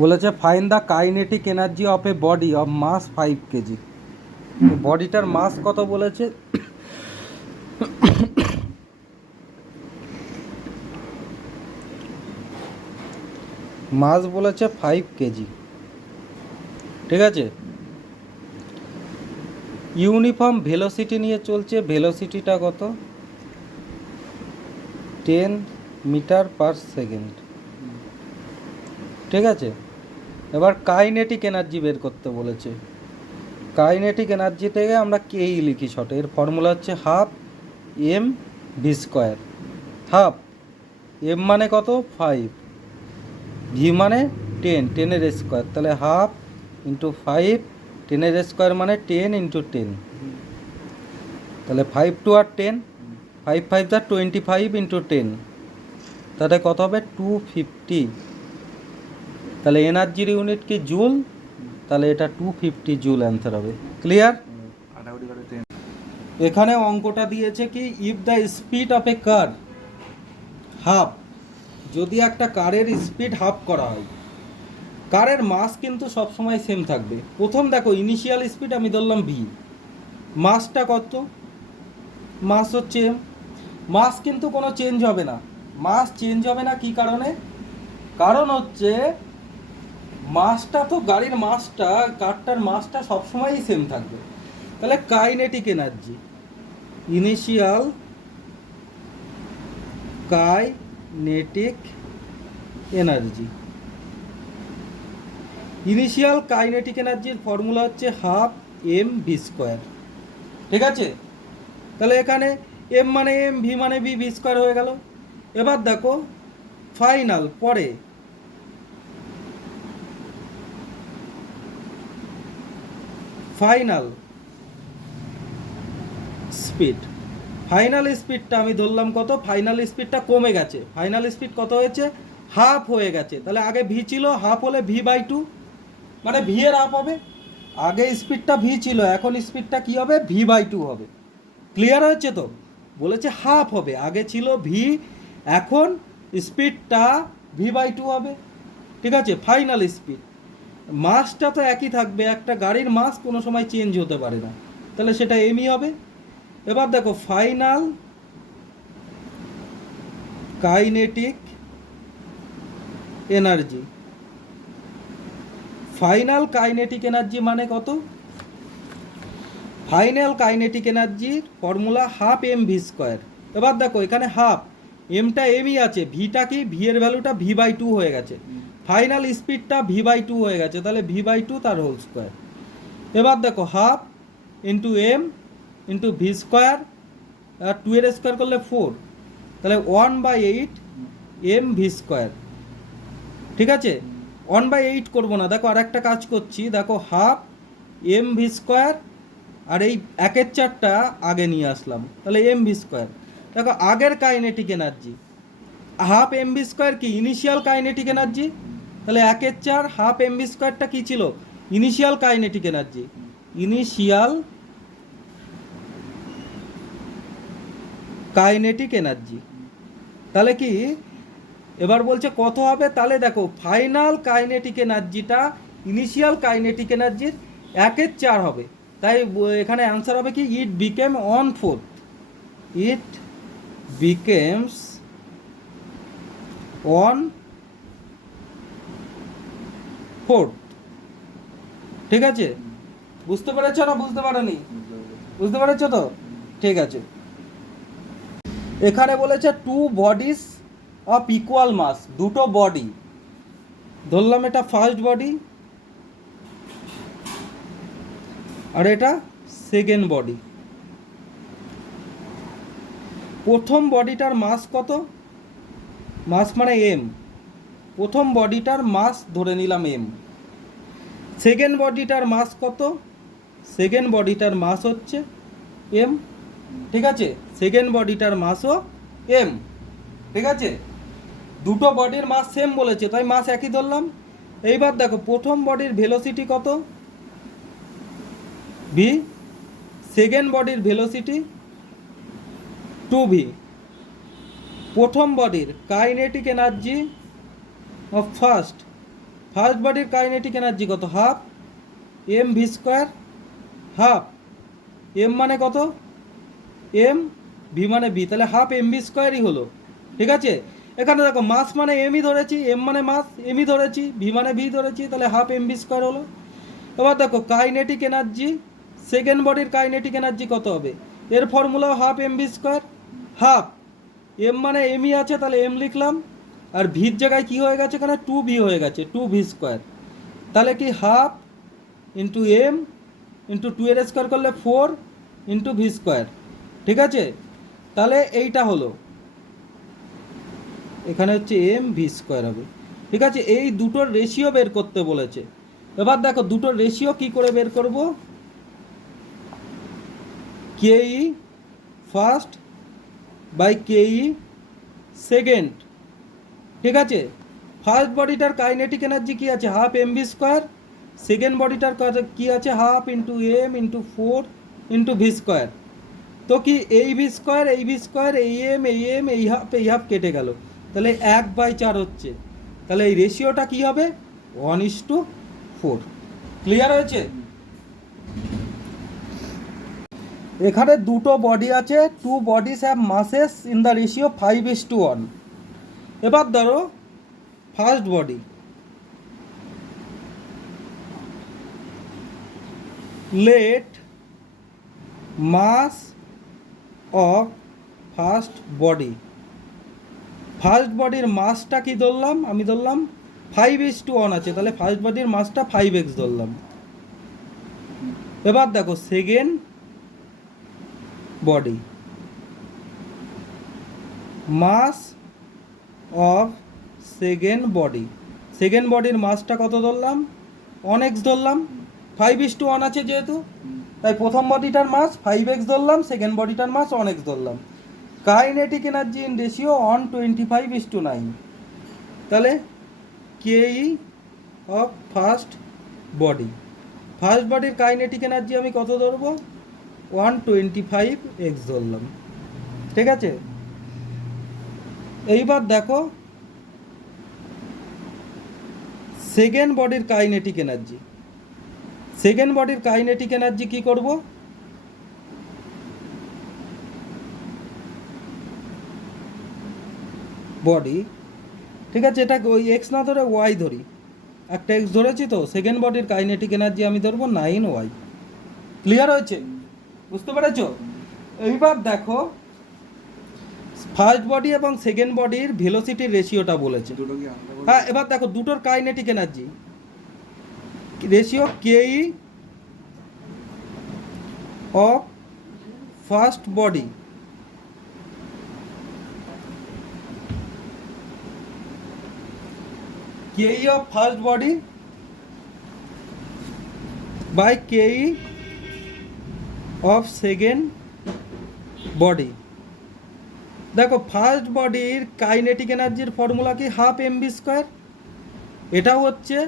বলেছে find the kinetic energy of a body of mass 5 kg. বডিটার mass কত বলেছে? মাস বলেছে 5 কেজি, ঠিক আছে। ইউনিফর্ম ভেলোসিটি নিয়ে চলছে, ভেলোসিটিটা কত? 10 মিটার পার সেকেন্ড, ঠিক আছে। এবার কাইনেটিক এনার্জি বের করতে বলেছে। কাইনেটিক এনার্জি থেকে আমরা কেই লিখি শর্টে, এর ফর্মুলা হচ্ছে half M V square. Half M মানে কত? 5, ভি মানে 10, 10-এর স্কোয়ার, তাহলে হাফ ইন্টু 5, 10-এর স্কোয়ার মানে 10 ইন্টু 10, তাহলে 5 টু আর 10, 5 5 যা 25 ইন্টু 10, তাহলে কত হবে? 250। তাহলে এনার্জির ইউনিট কি? জুল, তাহলে এটা 250 জুল অ্যান্সার হবে। ক্লিয়ার? এখানে অঙ্কটা দিয়েছে কি, if the speed of A car half, যদি একটা কারের স্পিড হাফ করা হয়, কারের মাস কিন্তু সবসময় সেম থাকবে। প্রথম দেখো ইনিশিয়াল স্পিড আমি ধরলাম ভি, মাসটা কত? মাস হচ্ছে এম, মাস কিন্তু কোনো চেঞ্জ হবে না। মাস চেঞ্জ হবে না কি কারণে? কারণ হচ্ছে মাসটা তো, গাড়ির মাসটা, কারটার মাসটা সবসময়ই সেম থাকবে। তাহলে kinetic energy, initial kinetic energy, initial kinetic এনার্জির ফর্মুলা হচ্ছে হাফ এম ভি স্কোয়ার, ঠিক আছে। তাহলে এখানে এম মানে এম, ভি মানে ভি, ভি স্কোয়ার হয়ে গেল। এবার দেখো ফাইনাল, পরে ফাইনাল স্পিড, ফাইনাল স্পিডটা আমি ধরলাম কত? ফাইনাল স্পিডটা কমে গেছে, ফাইনাল স্পিড কত হয়েছে? হাফ হয়ে গেছে। তাহলে আগে ভি ছিল, হাফ হলে ভি বাই টু, মানে ভি এর হাফ হবে। আগে স্পিডটা ভি ছিল, এখন স্পিডটা কি হবে? ভি বাই টু হবে। ক্লিয়ার হয়েছে তো? বলেছে হাফ হবে, আগে ছিল ভি, এখন স্পিডটা ভি বাই টু হবে, ঠিক আছে। ফাইনাল স্পিড, মাসটা তো একই থাকবে, একটা গাড়ির মাস কোনো সময় চেঞ্জ হতে পারে না, তাহলে সেটা এমই হবে। এবার দেখো final kinetic energy, final kinetic energy মানে কত? ফাইনাল কাইনেটিক এনার্জির formula half M V square. এবার দেখো এখানে হাফ, এমটা এমই আছে, ভিটা কি? ভি এর ভ্যালুটা ভি বাই টু হয়ে গেছে, ফাইনাল স্পিডটা ভি বাই টু হয়ে গেছে, তাহলে ভি বাই টু তার হোল স্কোয়ার। এবার দেখো half into M into V square, আর 2 এর স্কোয়ার করলে 4, তাহলে 1/8 এম ভি স্কোয়ার, ঠিক আছে। 1/8 করবো না, দেখো আর একটা কাজ করছি, দেখো হাফ এম ভি স্কোয়ার, আর এই 1/4টা আগে নিয়ে আসলাম, তাহলে এম ভি স্কোয়ার। দেখো আগের kinetic energy half M V square কি? ইনিশিয়াল কাইনেটিক এনার্জি, তাহলে 1/4 হাফ এম ভি স্কোয়ারটা কী ছিল? Initial kinetic energy, initial kinetic energy. তাহলে কি এবার বলছে কত হবে? তাহলে দেখো ফাইনাল কাইনেটিক এনার্জিটা ইনিশিয়াল কাইনেটিক এনার্জির 1/4 হবে, তাই এখানে অ্যান্সার হবে কি? ইট বিকেম 1/4, ইট বিকেমস 1/4, ঠিক আছে। বুঝতে পেরেছো না বুঝতে পারোনি? বুঝতে পেরেছো তো? ঠিক আছে। এখানে বলেছে টু বডিজ অফ ইকুয়াল মাস, দুটো বডি ধরলাম, এটা ফার্স্ট বডি আর এটা সেকেন্ড বডি। প্রথম বডিটার মাস কত? মাস মানে এম, প্রথম বডিটার মাস ধরে নিলাম এম। সেকেন্ড বডিটার মাস কত? সেকেন্ড বডিটার মাস হচ্ছে এম, ঠিক আছে। সেকেন্ড বডিটার মাসও এম, ঠিক আছে। দুটো বডির মাস সেম বলেছে, তাই মাস একই ধরলাম। এইবার দেখো প্রথম বডির ভেলোসিটি কত? ভি, সেকেন্ড বডির ভেলোসিটি 2v, প্রথম বডির কাইনেটিক এনার্জি অফ ফার্স্ট বডির কাইনেটিক এনার্জি কত, half M V square, half M মানে কত, এম, ভি মানে ভি, তাহলে হাফ এম ভি স্কোয়ারই হলো। ঠিক আছে, এখানে দেখো মাস মানে এমই ধরেছি, এম মানে মাস এমই ধরেছি, ভি মানে ভি ধরেছি, তাহলে হাফ এম ভি স্কোয়ার হলো। এবার দেখো কাইনেটিক এনার্জি, সেকেন্ড বডির কাইনেটিক এনার্জি কত হবে, এর formula half M V square, half M মানে এমই আছে তাহলে এম লিখলাম, আর ভির জায়গায় কি হয়ে গেছে এখানে টু ভি হয়ে গেছে, টু ভি স্কোয়ার, তাহলে কি half into M into two এর স্কোয়ার করলে ফোর ইন্টু ভি স্কোয়ার। ঠিক আছে, তাহলে এইটা হলো, এখানে হচ্ছে এম ভি স্কোয়ার হবে। ঠিক আছে, এই দুটোর রেশিও বের করতে বলেছে। এবার দেখো দুটোর রেশিও কি করে বের করব, কেই ফার্স্ট বাই কেই সেকেন্ড। ঠিক আছে, ফার্স্ট বডিটার কাইনেটিক এনার্জি কি আছে, half M V square, second বডিটার কি আছে, half into M into four into V square. তো কি এই ভি স্কোয়ার এই ভি স্কোয়ার এই এম এই হাফ কেটে গেল, তাহলে 1/4 হচ্ছে, তাহলে এই রেশিওটা কি হবে 1:4। ক্লিয়ার হয়েছে? এখানে দুটো বডি আছে, two bodies have masses in the ratio 5:1। এবার ধরো first body, let mass of first body, first বডির মাসটা কি ধরলাম, আমি ধরলাম 5:1 আছে, তাহলে ফার্স্ট বডির মাসটা 5x ধরলাম। এবার দেখো second body, mass of second body, second বডির মাসটা কত ধরলাম 1x ধরলাম, 5:1 আছে যেহেতু, তাই প্রথম বডিটার মাস 5x ধরলাম, সেকেন্ড বডিটার মাস 1x ধরলাম। কাইনেটিক এনার্জি ইন রেশিও 125:9, তাহলে কেই অফ ফার্স্ট বডি, ফার্স্ট বডির কাইনেটিক এনার্জি আমি কত ধরবো 125x ধরলাম। ঠিক আছে, এইবার দেখো সেকেন্ড বডির কাইনেটিক এনার্জি, সেকেন্ড বডির কাইনেটিক এনার্জি কি করব, বডি, ঠিক আছে, এটা ওই এক্স না ধরে ওয়াই ধরি, একটা এক্স ধরেছি, তো সেকেন্ড বডির কাইনেটিক এনার্জি আমি ধরবো 9y। ক্লিয়ার হয়েছে? বুঝতে পেরেছ? এইবার দেখো ফার্স্ট বডি এবং সেকেন্ড বডির ভেলোসিটির রেশিওটা বলেছে। হ্যাঁ, এবার দেখো দুটোর কাইনেটিক এনার্জি রেশিও কেই অফ ফার্স্ট বডি কেই অফ ফার্স্ট বডি বাই কেই অফ সেকেন্ড বডি। দেখো ফার্স্ট বডির কাইনেটিক এনার্জির ফর্মুলা কি হাফ এম ভি স্কোয়ার, এটাও হচ্ছে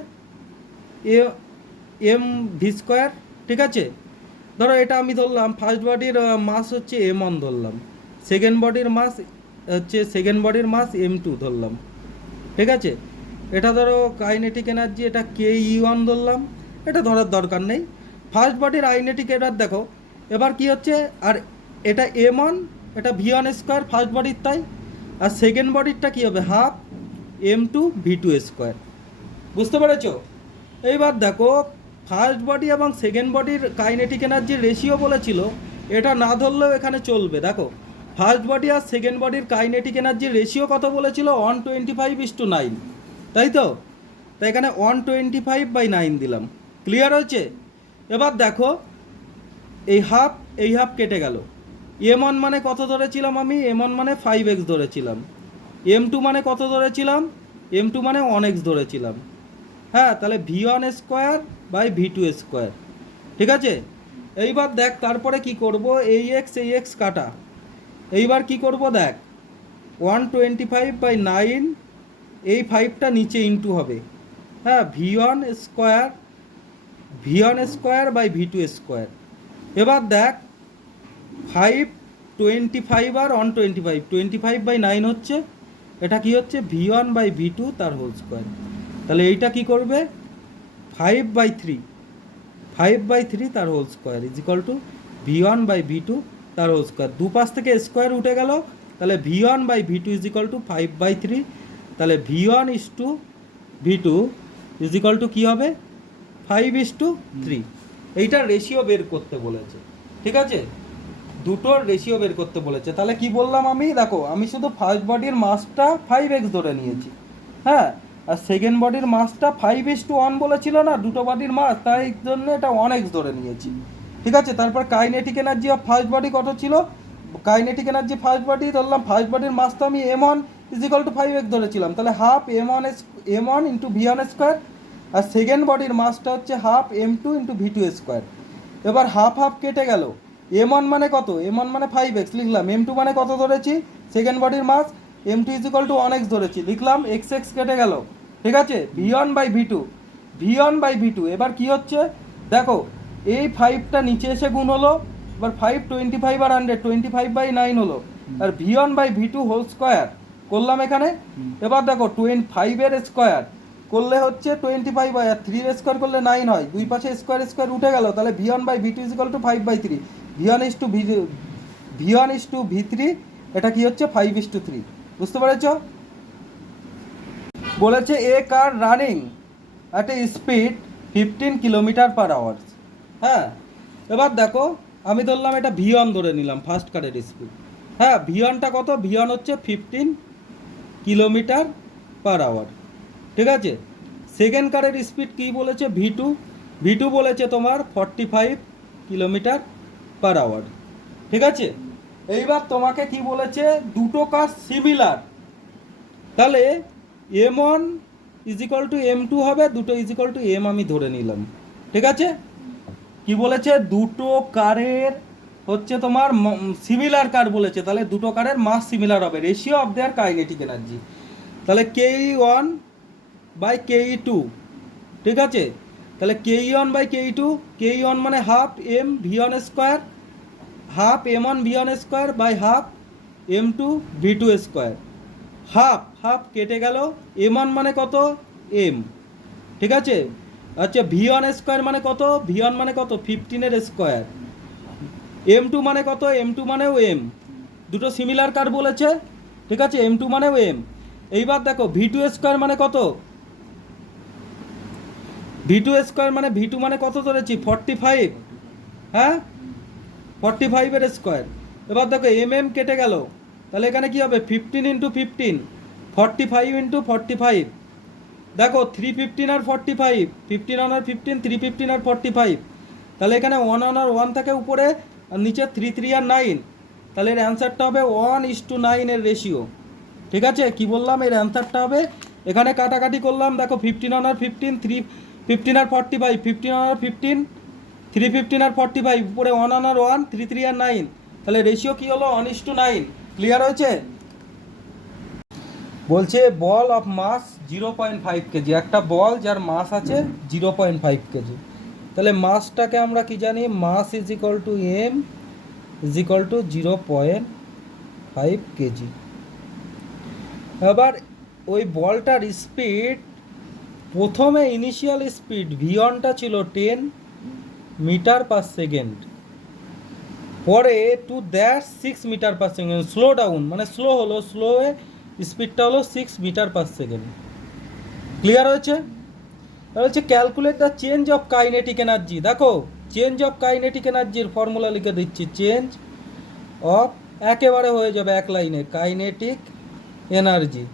এম ভি স্কোয়ার। ঠিক আছে, ধরো এটা আমি ধরলাম ফার্স্ট বডির মাস হচ্ছে m1 ধরলাম, সেকেন্ড বডির মাস হচ্ছে সেকেন্ড বডির মাস m2 ধরলাম। ঠিক আছে, এটা ধরো কাইনেটিক এনার্জি, এটা ke1 ধরলাম, এটা ধরার দরকার নেই। ফার্স্ট বডির কাইনেটিক এনার্জি দেখো এবার কি হচ্ছে, আর এটা m1 এটা v1 স্কোয়ার ফার্স্ট বডির, তাই আর সেকেন্ড বডিরটা কী হবে হাফ m2 v2 স্কোয়ার। বুঝতে পেরেছো? এইবার দেখো ফার্স্ট বডি এবং সেকেন্ড বডির কাইনেটিক এনার্জির রেশিও বলেছিল, এটা না ধরলেও এখানে চলবে। দেখো ফার্স্ট বডি আর সেকেন্ড বডির কাইনেটিক এনার্জির রেশিও কত বলেছিল 125:9, তাই তো, তাই এখানে 125/9 দিলাম। ক্লিয়ার হয়েছে? এবার দেখো এই হাফ কেটে গেল, m1 মানে কত ধরেছিলাম আমি, m1 মানে 5x ধরেছিলাম, m2 মানে কত ধরেছিলাম, m2 মানে 1x ধরেছিলাম। হ্যাঁ, তাহলে v1 square by v2 square. ঠিক আছে, এইবার দেখ তারপরে কি করব, এই এক্স কাটা, এইবার কি করব দেখ 125/9, এই 5টা নিচে ইনটু হবে, হ্যাঁ v1 square by v2 square. এবার দেখ 525 আর 125, 25/9 হচ্ছে, এটা কি হচ্ছে v1/v2 তার হোল স্কোয়ার। তাহলে এইটা কি করবে 5/3 তার whole square is equal to V1/V2 তার হোল স্কোয়ার, দুপাশ থেকে স্কোয়ার উঠে গেল, তাহলে V1/V2 ইজ ইকাল টু 5/3, তাহলে V1:V2 ইজ ইকাল টু কী হবে 5:3। এইটার রেশিও বের করতে বলেছে, ঠিক আছে, দুটোর রেশিও বের করতে বলেছে। তাহলে কি বললাম আমি, দেখো আমি শুধু ফার্স্ট বডির মাসটা 5x ধরে নিয়েছি, হ্যাঁ, আর সেকেন্ড বডির মাসটা 5:1 বলেছিল না দুটো বডির মাস, তাই জন্য এটা 1x ধরে নিয়েছি, ঠিক আছে। তারপর kinetic energy of first body কত ছিল, কাইনেটিক এনার্জি ফার্স্ট বডি ধরলাম, ফার্স্ট বডির মাস তো আমি m1 is equal two 5x ধরেছিলাম, তাহলে half m1 into v1 square, আর সেকেন্ড বডির মাসটা হচ্ছে half m2 into v2 square. এবার হাফ হাফ কেটে গেল, m1 মানে কত, m1 মানে 5x লিখলাম, m2 মানে কত ধরেছি সেকেন্ড বডির মাস, m2 is equal two 1x ধরেছি লিখলাম, x কেটে গেল, ঠিক আছে, v1/v2। এবার কি হচ্ছে দেখো, এই 5টা নিচে এসে গুণ হলো, এবার 5 25 আর 100 25/9 হলো, আর v1/v2 হোল স্কোয়ার করলাম এখানে। এবার দেখো 25 এর স্কোয়ার করলে হচ্ছে 25 হয়, আর 3 এর স্কোয়ার করলে 9 হয়, দুই পাশে স্কোয়ার উঠে গেল, তাহলে v1/v2 is equal two 5/3, v1:v3 এটা কি হচ্ছে 5:3, বুঝতে পেরেছো। বলেছে a car running at a speed 15 km/h, হ্যাঁ। এবার দেখো আমি ধরলাম এটা V1 ধরে নিলাম ফার্স্ট কারের স্পিড, হ্যাঁ, V1টা কত, V1 হচ্ছে 15 km/h, ঠিক আছে। সেকেন্ড কারের স্পিড কী বলেছে V2 বলেছে তোমার 45 km/h, ঠিক আছে। এইবার তোমাকে কি বলেছে, দুটো কার সিমিলার, তাহলে m1 is equal two m2 হবে, দুটো ইজ ইকাল টু m আমি ধরে নিলাম, ঠিক আছে। কি বলেছে, দুটো কারের হচ্ছে তোমার সিমিলার কার বলেছে, তাহলে দুটো কারের মাস সিমিলার হবে, ratio of their kinetic energy, তাহলে Ke1/Ke2, ঠিক আছে। তাহলে Ke1/Ke2, Ke1 মানে half m v1 square, half m1 v1 square by half m2 v2 square, half half কেটে গেল, m1 মানে কত m, ঠিক আছে। আচ্ছা v1 স্কোয়ার মানে কত, v1 মানে কত 15 এর স্কোয়ার, m2 মানে কত, m2 মানেও m, দুটো সিমিলার কার বলেছে, ঠিক আছে, m2 মানেও m। এইবার দেখো v2 স্কোয়ার মানে কত, v2 স্কোয়ার মানে v2 মানে কত ধরেছি 45, হ্যাঁ, 45 এর স্কোয়ার। এবার দেখো কেটে গেল, তাহলে এখানে কি হবে 15 × 15, 45 × 45, দেখো 315 আর 45, 15 আর 15, 315 আর 45, তাহলে এখানে 1 আর 1 থাকে উপরে, আর নিচে 3 3 আর 9, তাহলে এর অ্যান্সারটা হবে 1:9 এর রেশিও, ঠিক আছে। কি বললাম এর অ্যান্সারটা হবে, এখানে কাটাকাটি করলাম, দেখো 15 আর 15, 15 আর 45, 15 আর 15, 315 আর 45, উপরে 1 আর 1, 3 3 আর 9, তাহলে রেশিও কি হলো 1:9, ক্লিয়ার হয়েছে। বলছে বল অফ মাস 0.5 কেজি, একটা বল যার মাস আছে 0.5 কেজি, তাহলে মাসটাকে আমরা কি জানি, mass is equal to m is equal to 0.5 kg. এবার ওই বলটার স্পিড, প্রথমে ইনিশিয়াল স্পিড v1টা ছিল 10 m/s, পরে to that 6 m/s, slow down মানে স্লো হলো, স্লোয়ে স্পিডটা হলো 6 m/s, ক্লিয়ার হয়েছে। তাহলে হচ্ছে calculate the change of kinetic energy, দেখো চেঞ্জ অফ কাইনেটিক এনার্জির ফর্মুলা লিখে দিচ্ছি, চেঞ্জ অফ একেবারে হয়ে যাবে এক লাইনে, কাইনেটিক এনার্জি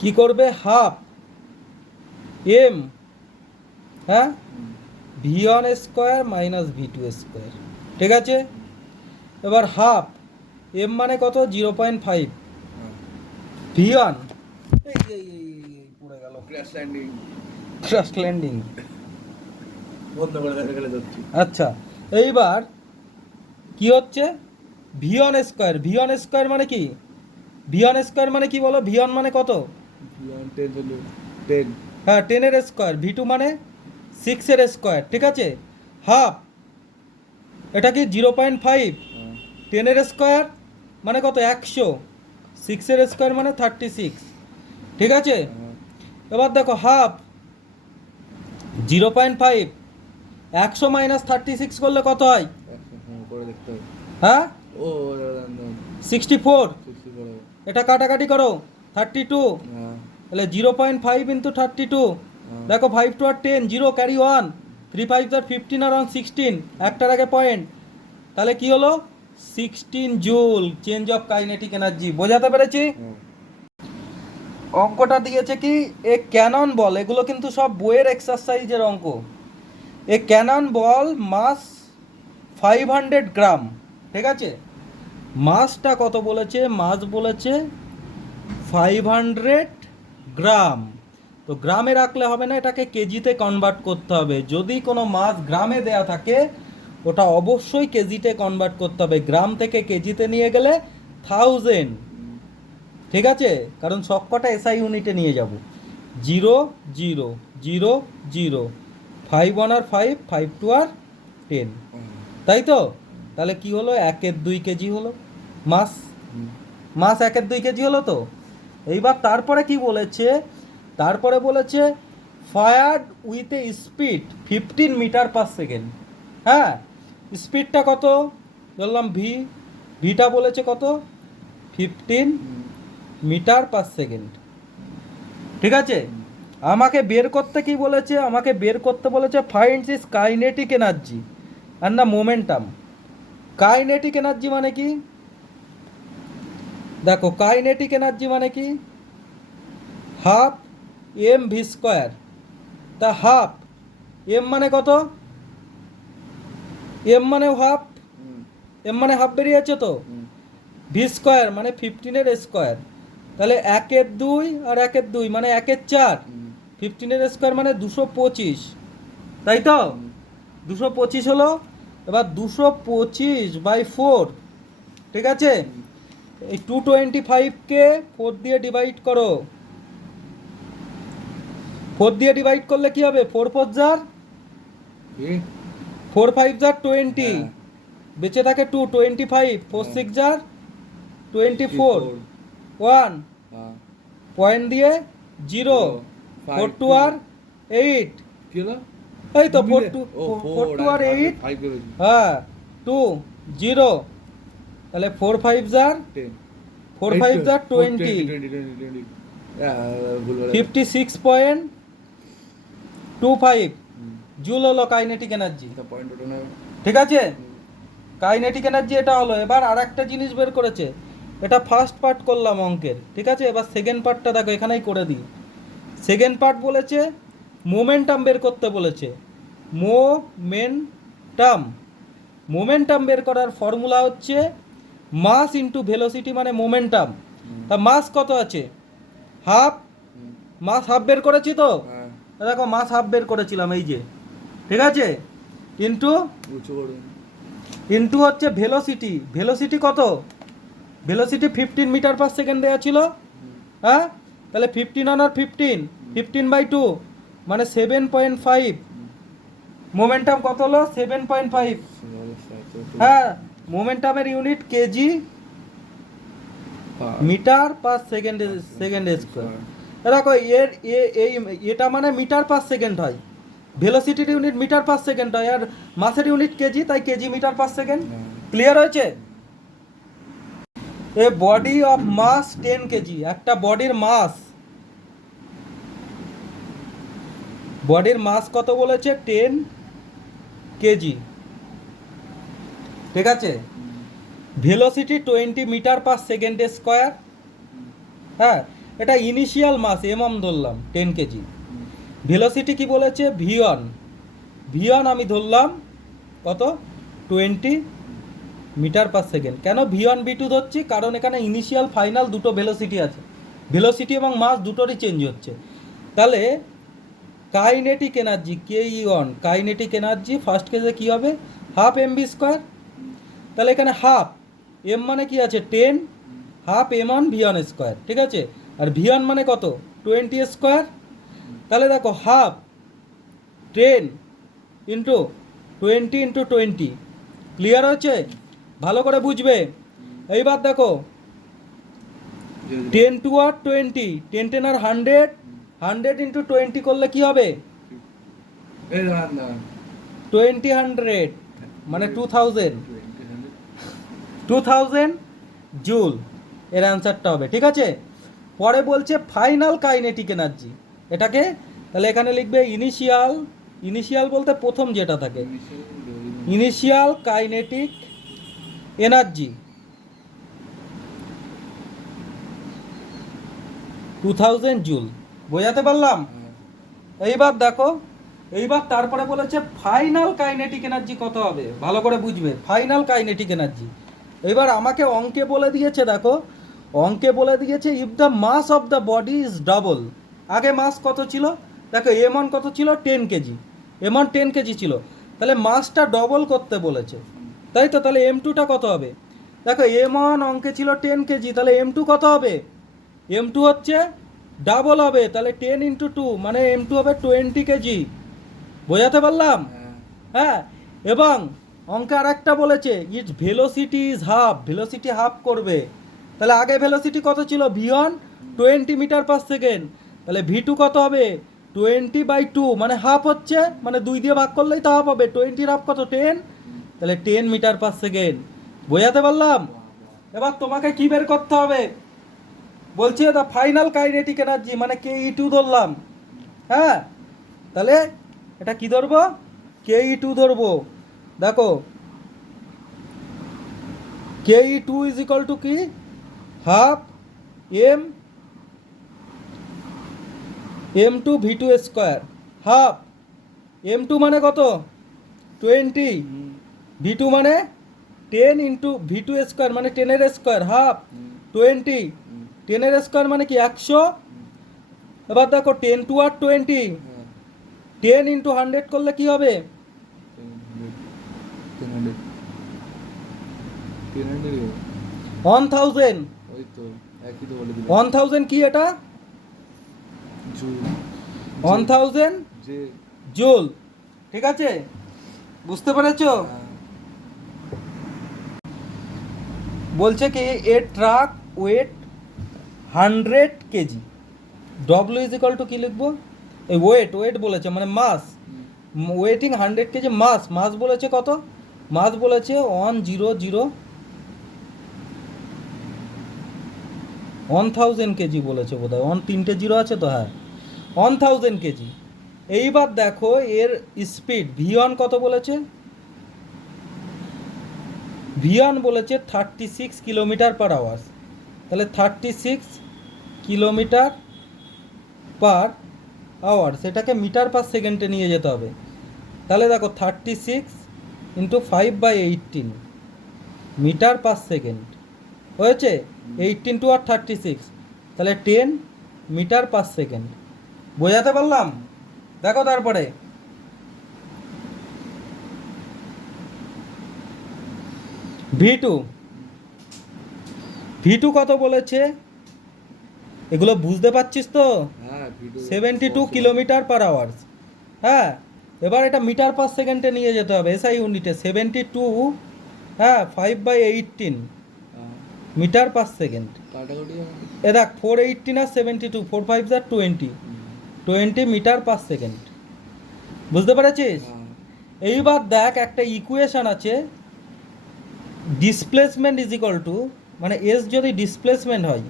কি করবে, হাফ m, হ্যাঁ, v1 square minus v2 square, ঠিক আছে। এবার হাফ m মানে কত 0.5, v1 এই পড়ে গেল, ক্র্যাশ ল্যান্ডিং, আচ্ছা। এইবার কি হচ্ছে v1 স্কোয়ার মানে কি, v1 স্কোয়ার মানে কি বলো, v1 মানে কত, হ্যাঁ 10 এর স্কোয়ার, v2 মানে 6 এর স্কোয়ার, ঠিক আছে। হাফ এটা কি 0.5, 10 এর স্কোয়ার মানে কত 100, সিক্সের স্কোয়ার মানে 36, ঠিক আছে। এবার দেখো হাফ 0.5, 100 মাইনাস 36 করলে কত হয়? করে দেখতে হবে। হ্যাঁ, ও 64। 64 হবে। এটা কাটাকাটি করো, 32, হ্যাঁ তাহলে 0.5 ইন্টু 32, হ্যাঁ। দেখো 5 টু আর 10, 0 ক্যারি 1, 3 5 আর 15 আর 1 16, একটার আগে পয়েন্ট, তাহলে কি হলো 16 joule change of kinetic energy. বোঝাতে পেরেছি? হুম। অঙ্কটা দিয়েছে কি, এ ক্যানন বল, এগুলো কিন্তু সব বইয়ের এক্সারসাইজের অঙ্ক। এ ক্যানন বল মাস 500 গ্রাম, ঠিক আছে। মাসটা কত বলেছে? মাস বলেছে 500 গ্রাম। তো গ্রামে রাখলে হবে না, এটাকে কেজিতে কনভার্ট করতে হবে। যদি কোনো মাস গ্রামে দেয়া থাকে ওটা অবশ্যই কেজিতে কনভার্ট করতে হবে। গ্রাম থেকে কেজিতে নিয়ে গেলে 1000, ঠিক আছে, কারণ সবকটা এসআই ইউনিটে নিয়ে যাব। 0 0 0 0, 5 1 আর 5, 5 2 আর 10, তাই তো? তাহলে কি হলো, 1/2 কেজি হলো মাস। মাস 1/2 কেজি হলো তো। এইবার তারপরে কি বলেছে? তারপরে বলেছে fired with a speed 15 metre per second. হ্যাঁ, স্পিডটা কত বললাম? ভিটা বলেছে কত? 15 মিটার পার সেকেন্ড, ঠিক আছে। আমাকে বের করতে কি বলেছে? আমাকে বের করতে বলেছে ফাইন্ড ইস কাইনেটিক এনার্জি আর না মোমেন্টাম। কাইনেটিক এনার্জি মানে কি? দেখো কাইনেটিক এনার্জি মানে কি, হাফ এম ভি স্কোয়ার। তা হাফ এম মানে কত? এম মানে হাফ, এম মানে হাফ বেরিয়েছে তো। ভি স্কোয়ার মানে 15-এর স্কোয়ার, তাহলে 1/2 আর 1/2 মানে 1/4, 15-এর স্কোয়ার মানে 225, তাই তো? 225 হলো। এবার 225/4, ঠিক আছে। এই 225কে 4 দিয়ে ডিভাইড করো। 4 দিয়ে ডিভাইড করলে কি হবে? 4 4 জার 4 5 জার 20, বেঁচে থাকে 2, 25, 4 6 জার 24, 1 পয়েন্ট দিয়ে 0, 4 2 আর 8, কি হলো? এই তো 4 2 আর 8, হ্যাঁ 2 0, তাহলে 4 5 জার 4 5 জার 20, 56.25 জুল হলো কাইনেটিক এনার্জি, ঠিক আছে। কাইনেটিক এনার্জি এটা হলো। এবার আর একটা জিনিস বের করেছে, এটা ফার্স্ট পার্ট করলাম অঙ্কের, ঠিক আছে। এবার সেকেন্ড পার্টটা দেখো, এখানেই করে দিই। সেকেন্ড পার্ট বলেছে মোমেন্টাম বের করতে বলেছে। মোমেন্টাম বের করার ফর্মুলা হচ্ছে মাস ইন্টু ভেলোসিটি মানে মোমেন্টাম। তা মাস কত আছে? হাফ। মাস হাফ বের করেছি তো, দেখো মাস হাফ বের করেছিলাম এই যে, ঠিক আছে। ইন্টু হচ্ছে ভেলোসিটি। ভেলোসিটি কত? ভেলোসিটি 15 মিটার পার সেকেন্ড দেওয়া ছিল। হ্যাঁ, তাহলে 15 আর 15, 15/2 মানে 7.5। মোমেন্টাম কত হলো? 7.5। হ্যাঁ, মোমেন্টামের unit kg metre per second square. দেখো এটা মানে মিটার পার সেকেন্ড হয়, ভেলোসিটির ইউনিট মিটার পার সেকেন্ড হয়, আর মাসের ইউনিট কেজি, তাই kg metre per second. Clear হয়েছে? A body of mass 10 kg, একটা বডির মাস কত বলেছে? 10 কেজি, ঠিক আছে। Velocity 20 metre per second square. হ্যাঁ, এটা ইনিশিয়াল মাস এমএম ধরলাম 10 কেজি। ভেলোসিটি কি বলেছে? ভি1 আমি ধরলাম কত? 20 মিটার পার সেকেন্ড। কেন ভি1 ভি2 ধরছি? কারণ এখানে ইনিশিয়াল ফাইনাল দুটো ভেলোসিটি আছে, ভেলোসিটি এবং মাস দুটোরই চেঞ্জ হচ্ছে। তাহলে kinetic energy KE1, kinetic energy first কেসে কি হবে? Half M V square. তাহলে এখানে হাফ এম মানে কি আছে? 10, হাফ এম1 ভি1 স্কোয়ার, ঠিক আছে। আর ভি1 মানে কত? 20 স্কোয়ার। তাহলে দেখো হাফ 10 ইন্টু 20 ইন্টু 20। ক্লিয়ার হচ্ছে? ভালো করে বুঝবে। এইবার দেখো টেন টু আর 20, 10 10 আর 100, 100 ইন্টু 20 করলে কি হবে? এই দাঁড়ান দাঁড়ান 20 100 মানে 2000 জুল এর অ্যান্সারটা হবে। ঠিক আছে, পরে বলছে ফাইনাল কাইনেটিক এনার্জি। এটাকে তাহলে এখানে লিখবে ইনিশিয়াল বলতে প্রথম যেটা থাকে, ইনিশিয়াল কাইনেটিক এনার্জি 2000 জুল। বোঝাতে পারলাম? এইবার দেখো, এইবার তারপরে বলেছে ফাইনাল কাইনেটিক এনার্জি কত হবে, ভালো করে বুঝবে। ফাইনাল কাইনেটিক এনার্জি এবার আমাকে অঙ্কে বলে দিয়েছে, দেখো অঙ্কে বলে দিয়েছে if the mass of the body is double. আগে মাস কত ছিল দেখো, এম1 কত ছিল 10 কেজি, এম1 10 কেজি ছিল, তাহলে মাসটা ডবল করতে বলেছে, তাই তো? তাহলে M2টা কত হবে? দেখো এম1 অঙ্কে ছিল 10 কেজি, তাহলে M2 কত হবে? M2 হচ্ছে ডাবল হবে, তাহলে 10 ইন্টু 2 মানে M2 হবে 20 কেজি। বোঝাতে পারলাম? হ্যাঁ, এবং অঙ্কে আর একটা বলেছে it's velocity is half, velocity half করবে। তাহলে আগে ভেলোসিটি কত ছিল? V1 20 মিটার পার সেকেন্ড, তাহলে V2 কত হবে? 20/2 মানে হাফ হচ্ছে, মানে 2 দিয়ে ভাগ করলেই তো হাফ হবে। 20 হাফ কত? 10, তাহলে 10 মিটার পার সেকেন্ড। বোঝাতে পারলাম? এবার তোমাকে কি বের করতে হবে বলছে, দ্য ফাইনাল কাইনেটিক এনার্জি মানে KE2 ধরলাম। হ্যাঁ, তাহলে এটা কি ধরবো? KE2 ধরবো। দেখো KE2 ইজ ইকুয়াল টু কি? Half M2 V2 square. Half M2 মানে কত? 20, V2 মানে 10 ইন্টু V2 স্কোয়ার মানে 10 এর স্কোয়ার, হাফ 20, 10 এর স্কোয়ার মানে কি 100। এবার দেখো 10 টু আর 20, 10 ইন্টু 100 করলে কি হবে? 1000। ওই তো একই তো বলে দিলাম 1000 কি এটা? জুল 1000 যে জুল। ঠিক আছে, বুঝতে পেরেছো? বলছে কি a truck weight 100 kg, W is equal to কি লিখবো? এই ওয়েট বলেছে মানে মাস, ওয়েটিং 100 কেজি, মাস বলেছে কত? মাস বলেছে 1000 কেজি বলেছে বোধ হয়, 3টে জিরো আছে তো, হ্যাঁ 1000 কেজি। এইবার দেখো এর স্পিড V1 কত বলেছে? V1 বলেছে 36 কিলোমিটার পার আওয়ার, তাহলে 36 কিলোমিটার পার আওয়ার সেটাকে মিটার পার সেকেন্ডে নিয়ে যেতে হবে। তাহলে দেখো 36 ইন্টু 5/18 মিটার পার সেকেন্ড হয়েছে, 18 টু আর 36, তাহলে 10 মিটার পার সেকেন্ড। বোঝাতে পারলাম? দেখো তারপরে V2 কত বলেছে? এগুলো বুঝতে পারছিস তো? হ্যাঁ 72 কিলোমিটার পার আওয়ার। হ্যাঁ, এবার এটা মিটার পার সেকেন্ডে নিয়ে যেতে হবে SI ইউনিটে। 72, হ্যাঁ 5/18 মিটার পার সেকেন্ড। কাটাকুটি এ দেখ 418 আর 72, 4 5 আর 20 মিটার পার সেকেন্ড। বুঝতে পেরেছিস? এইবার দেখ একটা ইকুয়েশন আছে, ডিসপ্লেসমেন্ট ইজ ইকুয়াল টু, মানে এস যদি ডিসপ্লেসমেন্ট হয়,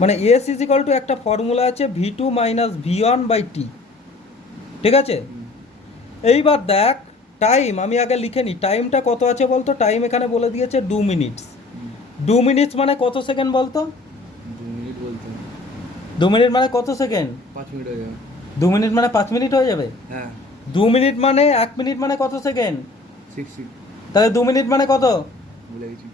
মানে এস ইজ ইকুয়াল টু একটা ফর্মুলা আছে V2 মাইনাস V1/T। ঠিক আছে, এইবার দেখ টাইম আমি আগে লিখে নিই, টাইমটা কত আছে বলতো? টাইম এখানে বলে দিয়েছে 2 মিনিটস। 2 মিনিটস মানে কত সেকেন্ড বলতো? 2 মিনিট বলতে 2 মিনিট মানে কত সেকেন্ড? 5 মিনিট হয়ে যাবে 2 মিনিট মানে 5 মিনিট হয়ে যাবে? হ্যাঁ 2 মিনিট মানে 1 মিনিট মানে কত সেকেন্ড? 6 তাহলে 2 মিনিট মানে কত? ভুলে গেছি,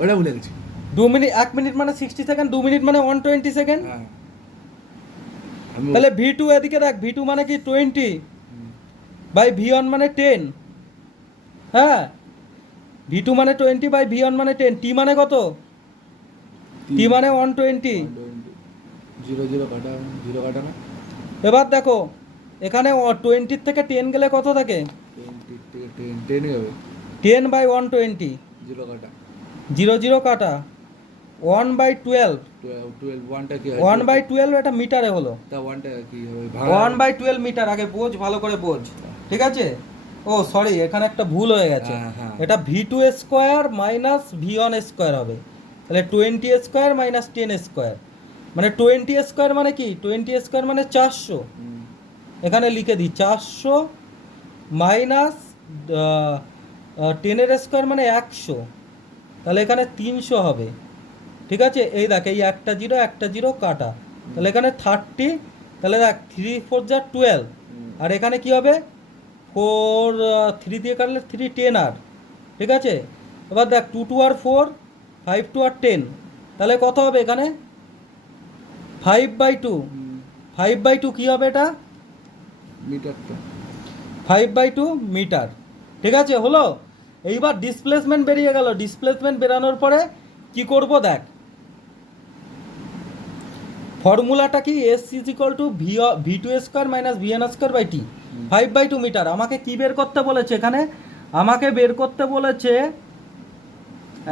ওটা ভুলে গেছি। 2 মিনিট 1 মিনিট মানে 60 সেকেন্ড, 2 মিনিট মানে 120 সেকেন্ড। হ্যাঁ তাহলে V2 এদিকে দেখ, V2 মানে কি 20 বাই V1 মানে 10। হ্যাঁ, V2 মানে 20 বাই V1 মানে 10, T মানে কত? T মানে 120। 0 কাটা, 0 কাটা না, এবার দেখো এখানে 20 থেকে 10 গেলে কত থাকে? 20 থেকে 10 হবে, 10 বাই 120। 0 কাটা জিরো জিরো কাটা 1/12 12 ওয়ানটা কি হয় 1/12 এটা মিটারে হলো তা ওয়ানটা কি হবে 1/12 মিটার। আগে বোঝ, ভালো করে বোঝ, ঠিক আছে? ও সরি, এখানে একটা ভুল হয়ে গেছে। হ্যাঁ, হ্যাঁ। এটা ভি2 স্কোয়ার মাইনাস ভি1 স্কোয়ার হবে, তাহলে 20 স্কোয়ার মাইনাস 10 স্কোয়ার, মানে 20 স্কোয়ার মানে কি, 20 স্কোয়ার মানে 400, হুম, এখানে লিখে দিই 400 মাইনাস 10 স্কোয়ার মানে 100, তাহলে এখানে 300 হবে, ঠিক আছে? এই দেখ, এই একটা জিরো কাটা, তাহলে এখানে 30, তাহলে দেখ 3 4 যা 12, আর এখানে কি হবে 4 3 দিয়ে কাটলে 3 10 আর, ঠিক আছে? এবার দেখ 2 2 আর 4, 5 2 আর 10, তাহলে কত হবে এখানে 5/2, 5/2 কি হবে এটা মিটারটা 5/2 মিটার, ঠিক আছে? হলো। এইবার ডিসপ্লেসমেন্ট বেরিয়ে গেল। ডিসপ্লেসমেন্ট বেরানোর পরে কি করব দেখ, ফর্মুলাটা কি, এস ইজ ইকুয়াল টু ভি2 square minus VN square by T, 5/2 metre. আমাকে কি বের করতে বলেছে এখানে, আমাকে বের করতে বলেছে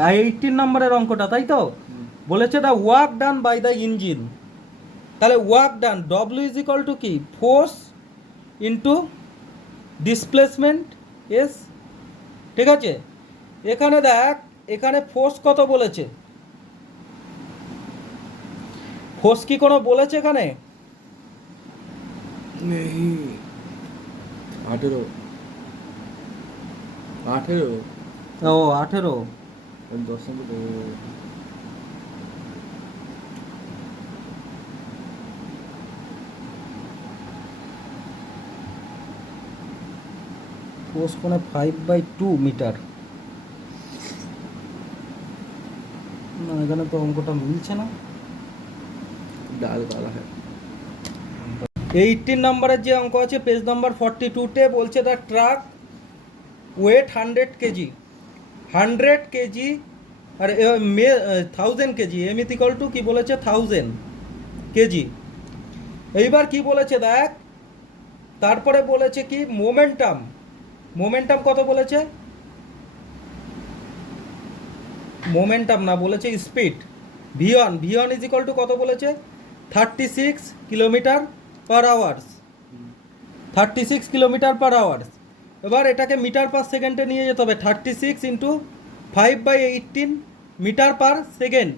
18 নম্বরের অঙ্কটা, তাই তো? বলেছে the work done by the engine, তাহলে work done W is equal to কি, ফোর্স ইন্টু ডিসপ্লেসমেন্ট এস, ঠিক আছে? এখানে দেখ, এখানে ফোর্স কত বলেছে, ফোর্স কি কোনো বলেছে এখানে? নেই 18 ও 18, 10 নম্বর ফোর্স কোনে 5/2 মিটার, না এখানে তো অঙ্কটা মিলছে না। ডাল কালা হয় 18 নম্বরের যে অঙ্ক আছে পেজ নাম্বার 42-তে বলছে the truck weight 100 kg, 100 kg আর 1000 kg, M is equal to কি বলেছে 1000 কেজি। এইবার কি বলেছে দেখ, তারপরে বলেছে কি মোমেন্টাম, মোমেন্টাম কত বলেছে, মোমেন্টাম না, বলেছে speed, V one is equal to কত বলেছে 36 kilometre per hours, 36 kilometre per hours. এবার এটাকে মিটার পার সেকেন্ডে নিয়ে যেতে হবে, 36 into 5/18 metre per second,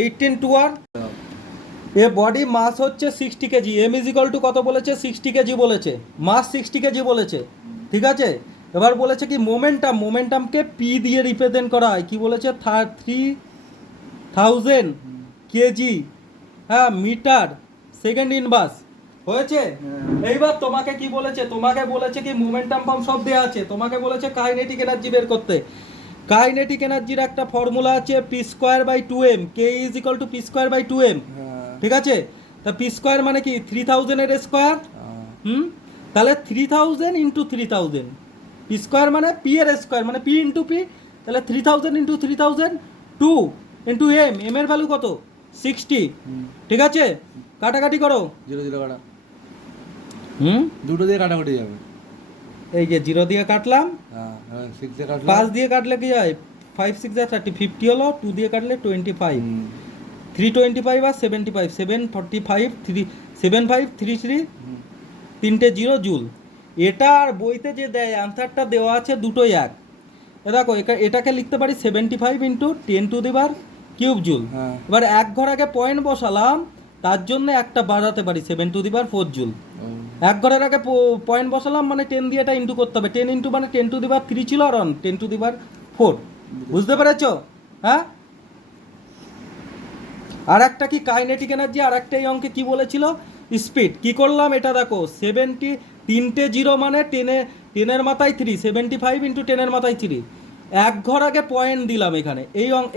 18 two আর, এ বডি মাস হচ্ছে 60 kg, M is equal to কত বলেছে 60 কেজি বলেছে, মাস 60 কেজি বলেছে, ঠিক আছে? এবার বলেছে কি মোমেন্টাম, মোমেন্টামকে পি দিয়ে রিপ্রেজেন্ট করা হয়, কি বলেছে 3000 কেজি, হ্যাঁ, মিটার সেকেন্ড ইনভার্স, হয়েছে? এইবার তোমাকে কি বলেছে, তোমাকে বলেছে কি মোমেন্টাম ফর্ম সব দেওয়া আছে, তোমাকে বলেছে কাইনেটিক এনার্জি বের করতে। কাইনেটিক এনার্জির একটা ফর্মুলা আছে P square by 2m, K is equal to P square by 2m, ঠিক আছে? তা পি স্কোয়ার মানে কি 3000 এর স্কোয়ার, তাহলে 3000 ইন্টু 3000, পি স্কোয়ার মানে পি এর স্কোয়ার মানে পি ইন্টু পি, তাহলে 3000 ইন্টু 3000 2 ইন্টু এম, এম এর ভ্যালু কত 60, ঠিক আছে? কাটাকাটি করো, 0 কাটা হুম, দুটো দিয়ে কাটাকাটি যাবে এই যে 0 দিয়ে কাটলাম, হ্যাঁ 6 দিয়ে কাটলাম 5 দিয়ে কাটলে কি হয় 5 6 যা 30, 50 হলো, 2 দিয়ে কাটলে 25, 325 আর 75, 745, 7533, তিনটে 0 জুল। এটা আর বইতে যে দেয় আনসারটা দেওয়া আছে দুটোই এক। দেখো এটাকে লিখতে পারি 75 ইন্টু 10³ জুল। হ্যাঁ। এবার এক ঘর আগে পয়েন্ট বসালাম, তার জন্য একটা বাড়াতে পারি 7/4 জুল। এক ঘরের আগে পয়েন্ট বসালাম মানে 10 দিয়ে এটা ইন্টু করতে হবে, 10 ইন্টু মানে 10³ ছিল আর 10⁴, বুঝতে পেরেছো? হ্যাঁ, আর একটা কি কাইনেটিক এনার্জি, আর একটা এই অঙ্কে কি বলেছিল স্পিড। কি করলাম এটা দেখো, 70, তিনটে 0 মানে 10-এর মাথায় 3, 75 ইন্টু 10-এর মাথায় 3, এক ঘর আগে পয়েন্ট দিলাম এখানে,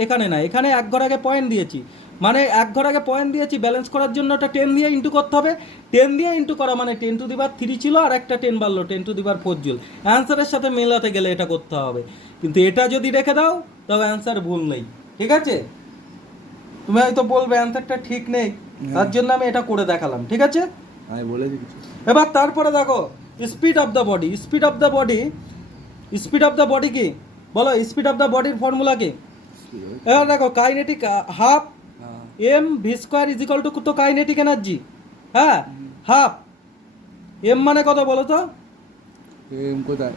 এখানে না, এখানে এক ঘর আগে পয়েন্ট দিয়েছি, মানে এক ঘর আগে পয়েন্ট দিয়েছি, ব্যালেন্স করার জন্য ওটা 10 দিয়ে ইন্টু করতে হবে, 10 দিয়ে ইন্টু করা মানে 10⁻³ ছিল আর একটা 10 বাড়লো 10⁴ জুল। অ্যান্সারের সাথে মেলাতে গেলে এটা করতে হবে, কিন্তু এটা যদি রেখে দাও তবে অ্যান্সার ভুল নেই, ঠিক আছে? তুমি হয়তো বলবে অ্যান্সারটা ঠিক নেই, তার জন্য আমি এটা করে দেখালাম, ঠিক আছে? আমি বলে দিচ্ছি এবার তারপরে দেখো speed of the body, speed of the body, speed of the body কি বলো, স্পিড অফ দ্য বডির ফর্মুলা কি? এবার দেখো কাইনেটিক হাফ হ্যাঁ M V square is equal to তো কাইনেটিক এনার্জি, হ্যাঁ হাফ এম মানে কত বলো তো? এম কোথায়?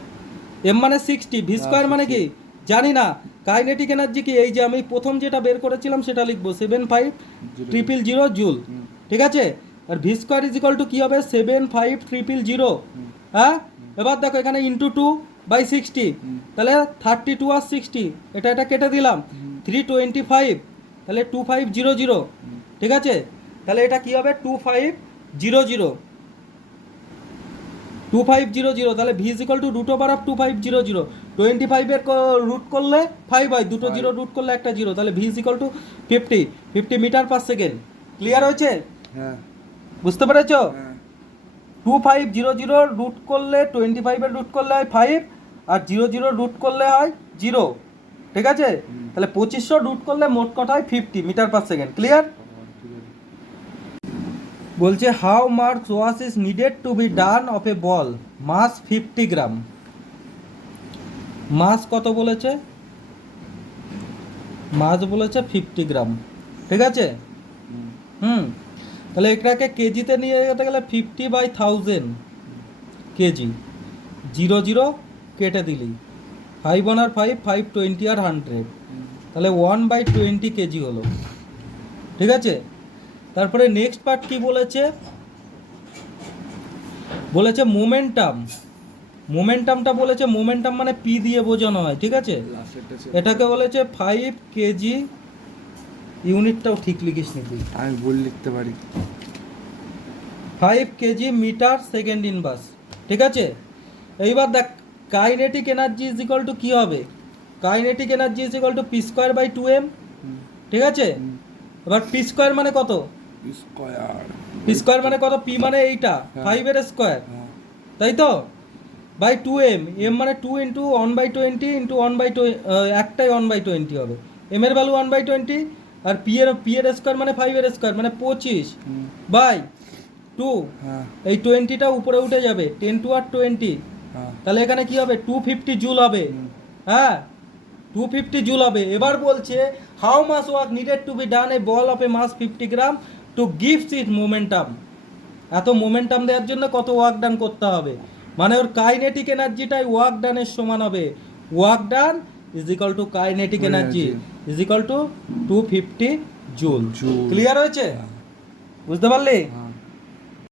এম মানে 60, ভি স্কোয়ার মানে কি জানি না। কাইনেটিক এনার্জি কি, এই যে আমি প্রথম যেটা বের করেছিলাম সেটা লিখবো 75,000 জুল, ঠিক আছে? আর V square is equal to কী হবে 75,000, হ্যাঁ। এবার দেখো এখানে ইন্টু 2/60, তাহলে 32 আর 60, এটা কেটে দিলাম 325, তাহলে 2500, ঠিক আছে? তাহলে এটা কি হবে 2500, তাহলে V is equal to root over of 2500, 25-এর রুট করলে 5 হয়, দুটো জিরো রুট করলে একটা জিরো, তাহলে V is equal to 50 metre per second. Clear হয়েছে? হ্যাঁ বুঝতে পেরেছো? হ্যাঁ 2500 রুট করলে 25-এর রুট করলে হয় 5, আর 00 রুট করলে হয় 0, ঠিক আছে? তাহলে 2500 রুট করলে মোট কথা হয় 50 মিটার পার সেকেন্ড। ক্লিয়ার? বলছে how much wash is needed to be done of a ball mass 50 gram. Mass কত বলেছে? মাস বলেছে 50 গ্রাম, ঠিক আছে? তাহলে এটাকে কেজিতে নিয়ে যেতে গেলে 50/1000 কেজি, 00 কেটে দিলি, 5 1 আর 5, 5 20 আর 100, তাহলে 1/20 কেজি হলো, ঠিক আছে? তারপরে নেক্সট পার্ট কি বলেছে? বলেছে মোমেন্টামটা বলেছে, মোমেন্টাম মানে পি দিয়ে বোঝানো হয়, ঠিক আছে? এটাকে বলেছে 5 কেজি, ইউনিটটাও ঠিক লিখিস নি তুই, আমি বল লিখতে পারি। 5 কেজি মিটার সেকেন্ড ইনভার্স, ঠিক আছে? এইবার দেখ kinetic energy is equal to কী হবে? Kinetic energy is equal to P square by 2m, ঠিক আছে? এবার পি স্কোয়ার মানে কত? স্কয়ার। পি স্কোয়ার মানে কত? পি মানে এইটা 5-এর স্কোয়ার, তাই তো, বাই 2m, এম মানে 2 ইন্টু 1/20 ইন্টু 1/20, একটাই 1/20 হবে, এম এর ভ্যালু 1/20, আর পি এর স্কোয়ার মানে 5-এর স্কোয়ার মানে 25 বাই 2, এই 20টা উপরে উঠে যাবে, 10 টু আর 20, তাহলে এখানে কি হবে 250 জুল হবে, হ্যাঁ 250 জুল হবে। এবার বলছে how much work needed to be done a ball of a mass 50 gram to gives it momentum. এত মোমেন্টাম দেওয়ার জন্য কত ওয়ার্ক ডান করতে হবে, মানে ওর কাইনেটিক এনার্জিটাই ওয়ার্ক ডানের সমান হবে। Work done is equal two kinetic energy is equal two 250 joule. Clear হয়েছে? বুঝতে পারলি?